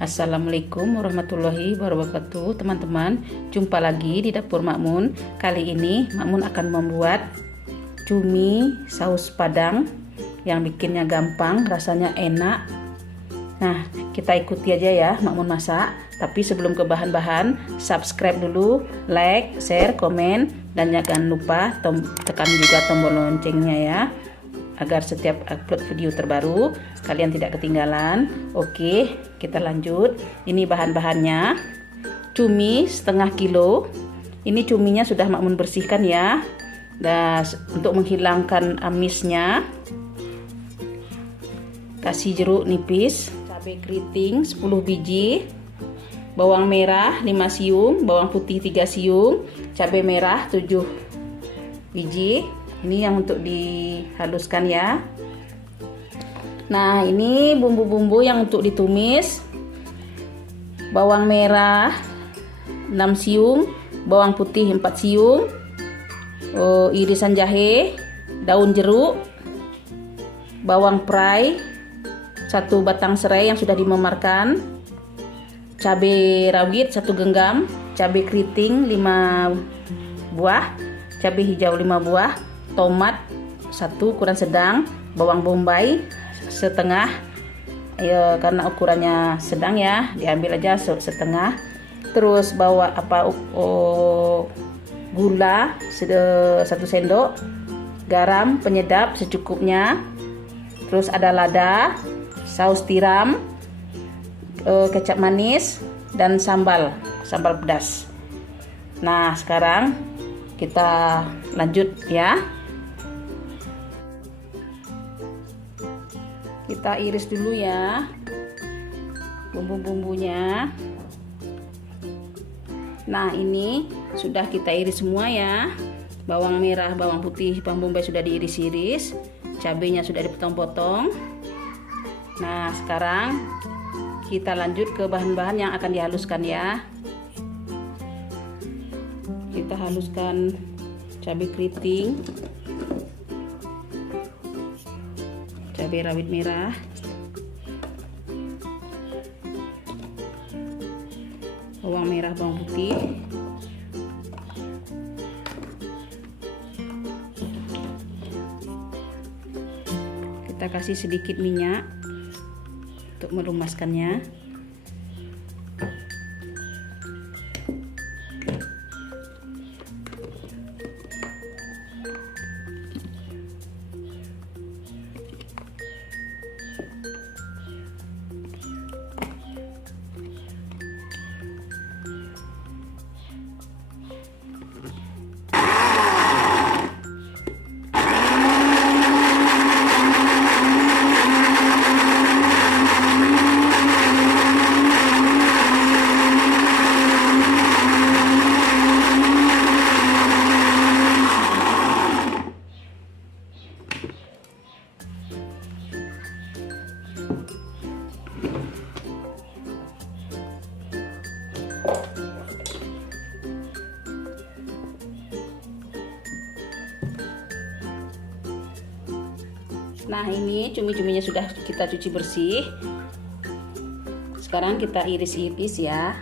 Assalamualaikum warahmatullahi wabarakatuh, teman-teman. Jumpa lagi di dapur Makmun. Kali ini Makmun akan membuat cumi saus Padang yang bikinnya gampang, rasanya enak. Nah, kita ikuti aja ya Makmun masak. Tapi sebelum ke bahan-bahan, subscribe dulu, like, share, komen, dan jangan lupa tekan juga tombol loncengnya ya, agar setiap upload video terbaru kalian tidak ketinggalan. Oke, kita lanjut. Ini bahan-bahannya: cumi setengah kilo. Ini cuminya sudah Makmun bersihkan ya. Dan untuk menghilangkan amisnya, kasih jeruk nipis, cabai keriting 10 biji, bawang merah 5 siung, bawang putih 3 siung, cabai merah 7 biji. Ini yang untuk dihaluskan ya. Nah, ini bumbu-bumbu yang untuk ditumis: bawang merah 6 siung, bawang putih 4 siung, irisan jahe, daun jeruk, bawang perai 1 batang serai yang sudah dimemarkan, cabai rawit 1 genggam, cabai keriting 5 buah, cabai hijau 5 buah, tomat 1 ukuran sedang, bawang bombay setengah, ya karena ukurannya sedang ya, diambil aja setengah. Terus gula 1 sendok, garam penyedap secukupnya, terus ada lada, saus tiram, kecap manis, dan sambal pedas. Nah, sekarang kita lanjut ya. Kita iris dulu ya bumbu-bumbunya. Nah, ini sudah kita iris semua ya. Bawang merah, bawang putih, bawang bombay sudah diiris-iris, cabenya sudah dipotong-potong. Nah, sekarang kita lanjut ke bahan-bahan yang akan dihaluskan ya. Kita haluskan cabai keriting, cabai rawit merah, bawang merah, bawang putih, kita kasih sedikit minyak untuk melumaskannya. Nah, ini cumi-cuminya sudah kita cuci bersih. Sekarang kita iris-iris ya.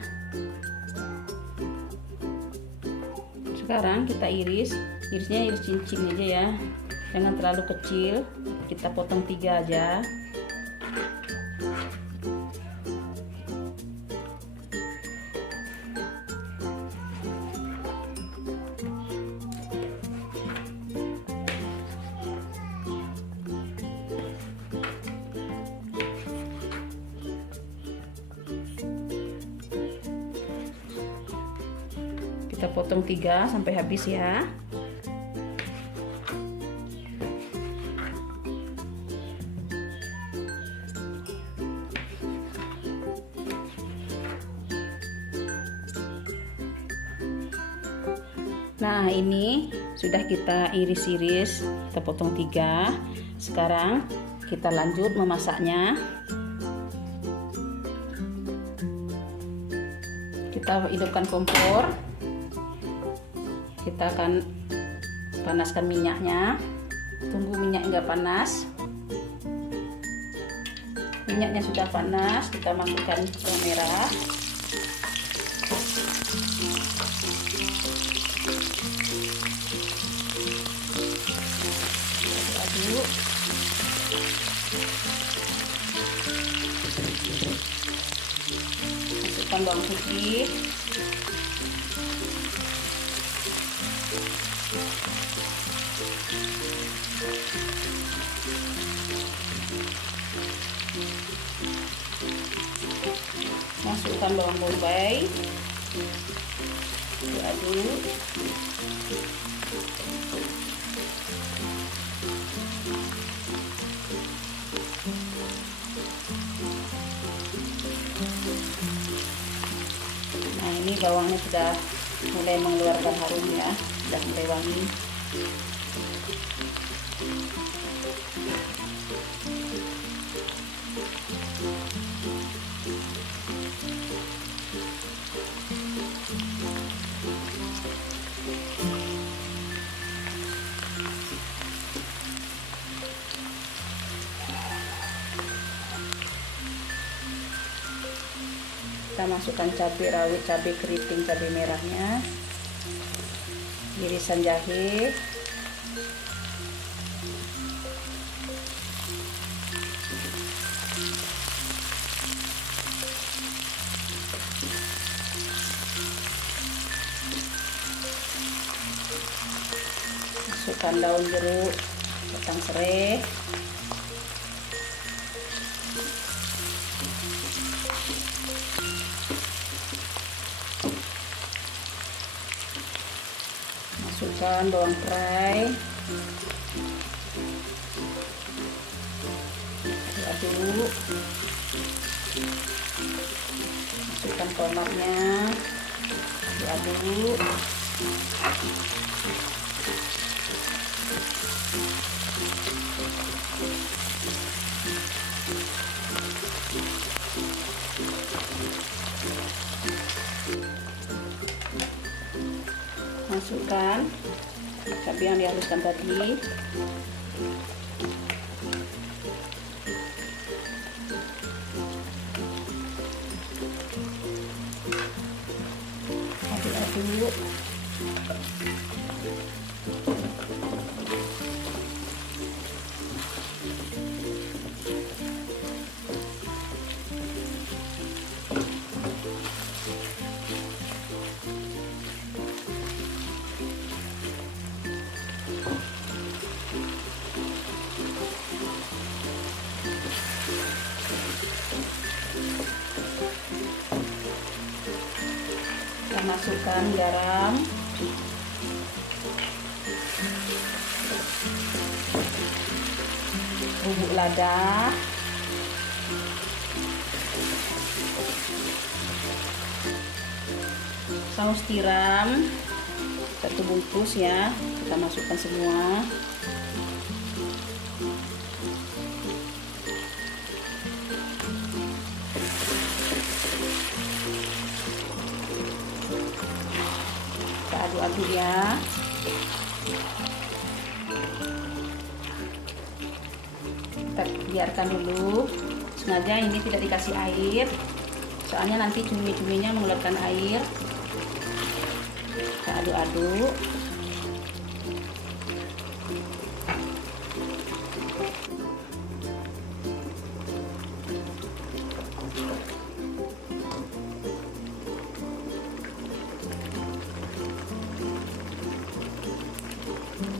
Sekarang kita irisnya iris cincin aja ya. Jangan terlalu kecil. Kita potong 3 aja. Kita potong 3 sampai habis ya. Nah, ini sudah kita iris-iris, kita potong 3. Sekarang kita lanjut memasaknya. Kita hidupkan kompor. Kita akan panaskan minyaknya. Tunggu minyak nggak panas. Minyaknya sudah panas, kita masukkan bawang merah. Aduk. Masukkan bawang putih. Masukkan bawang bombay, diaduk. Nah, ini bawangnya sudah mulai mengeluarkan harum ya, sudah mulai wangi. Kita masukkan cabai rawit, cabai keriting, cabai merahnya, irisan jahe, masukkan daun jeruk, batang serai, masukkan bawang serai, aduk, masukkan tomatnya, diaduk, masukkan cabai yang dihaluskan tadi, aduk-aduk. Kita masukkan garam, bubuk lada, saus tiram 1 bungkus ya, kita masukkan semua. Kita aduk-aduk ya. Kita biarkan dulu. Sengaja ini tidak dikasih air, soalnya nanti cumi-cuminya mengeluarkan air. Kita aduk-aduk.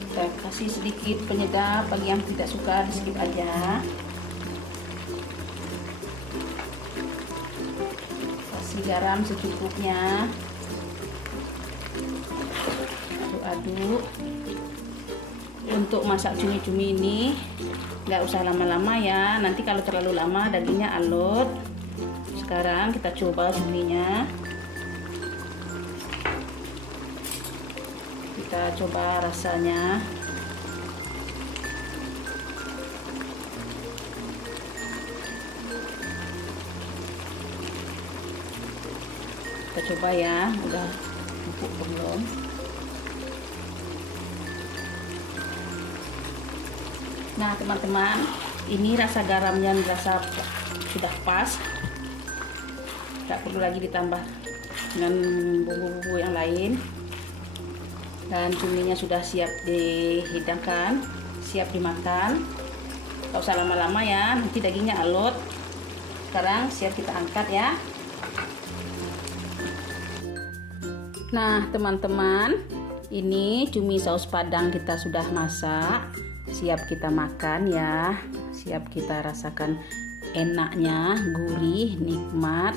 Kita kasih sedikit penyedap, bagi yang tidak suka di skip aja. Kasih garam secukupnya. Aduk-aduk. Untuk masak cumi-cumi ini nggak usah lama-lama ya, nanti kalau terlalu lama dagingnya alot. Sekarang kita coba cuminya. Kita coba rasanya. Kita coba ya, udah empuk belum? Nah teman-teman, ini rasa garamnya rasa sudah pas, nggak perlu lagi ditambah dengan bumbu-bumbu yang lain. Dan cuminya sudah siap dihidangkan, siap dimakan. Gak usah lama-lama ya, nanti dagingnya alot. Sekarang siap kita angkat ya. Nah teman-teman, ini cumi saus padang kita sudah masak, siap kita makan ya. Siap kita rasakan enaknya, gurih, nikmat.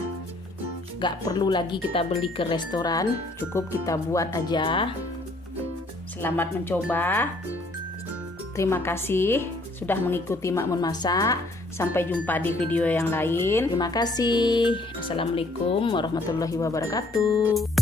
Gak perlu lagi kita beli ke restoran, cukup kita buat aja. Selamat mencoba. Terima kasih sudah mengikuti Makmun Masak. Sampai jumpa di video yang lain. Terima kasih. Assalamualaikum warahmatullahi wabarakatuh.